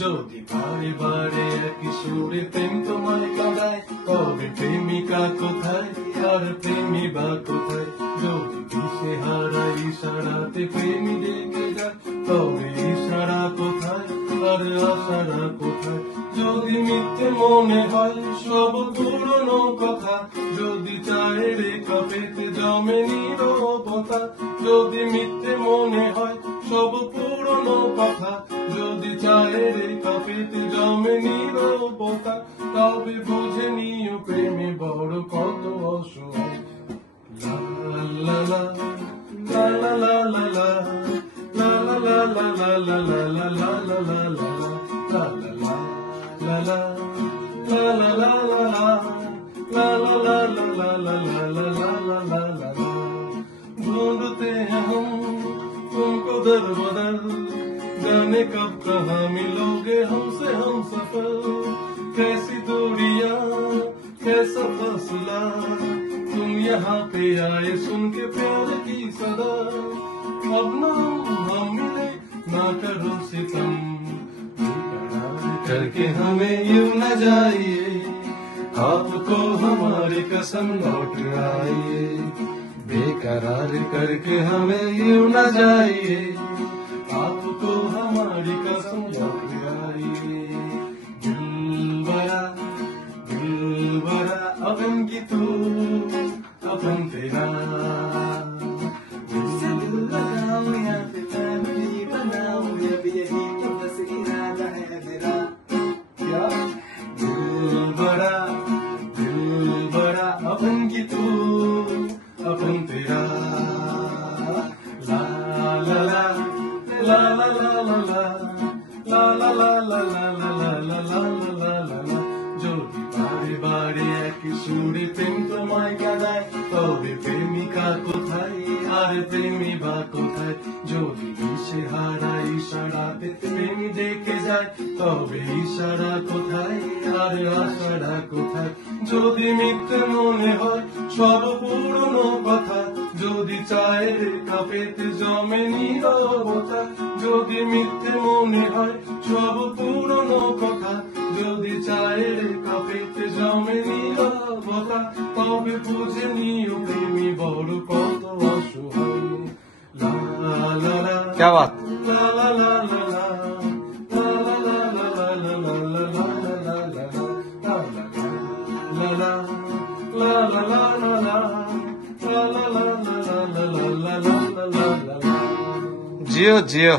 যদি বারে বারে একই সুরে প্রেম তোমায় কাঁদায়, তবে প্রেমিকা কোথায় আর প্রেমী বা কোথায়? যদি দিশে হারায় ইশারাতে প্রেমী ডেকে যায়, তবে ইশারা কোথায় আর আশারা কোথায়? যদি মিথ্যে মনে হয় সব পুরনো কথা, যদি চায় রেখা পেতে জমে নীরবতা, যদি মিথ্যে মনে হয় সব পুরনো কথা, যদি চায় রেখা পেতে জমে নীরবতা, তবে বুঝে নিও প্রেমে বড় কত অসহায়। লা লা লা লা লা লা লা লা লা লা লা লা লা লা লা লা লা লা La la la la la la la la la la la la la la la la la la la ढूंढते हैं हम तुमको दर बदर, जाने कब कहाँ मिलोगे हमसे हम सफर। कैसी दूरियां कैसा फासला, तुम यहाँ पे आए सुन के प्यार की सदा। अब ना हम मिले ना करो सितम, करके हमें यूं न जाइए, आपको हमारी कसम लौट आइए। बेकरार करके हमें यूं न जाइए, आपको हमारी कसम लौट आइए। दिल बड़ा अपन की तू अपन तेरा, दिल से दिल लगाऊं या फिर फैमिली बनाऊं, जब यही तो बस इरादा है मेरा। दिल बड़ा अपन की तू अपन तेरा। ला ला ला ला ला ला ला ला ला ला ला ला ला ला ला ला ला ला ला। যদি বারে বারে একই সুরে প্রেম তোমায় কাঁদায়, তবে প্রেমিকা কোথায় আর প্রেমী বা কোথায়? যদি দিশে হারায় ইশারাতে প্রেমী ডেকে যায়, তবে ইশারা কোথায় আর আশারা কোথায়? যদি মিথ্যে মনে হয় সব পুরনো কথা, যদি চায় রেখা পেতে জমে নীরবতা, যদি মিথ্যে মনে হয় সব পুরনো কথা, যদি চায় রেখা পেতে জমে নীরবতা, তবে বুঝে নিও প্রেমী বড় কত অসহায়। লা লা লা क्या बात লা লা লা লা जियो जियो।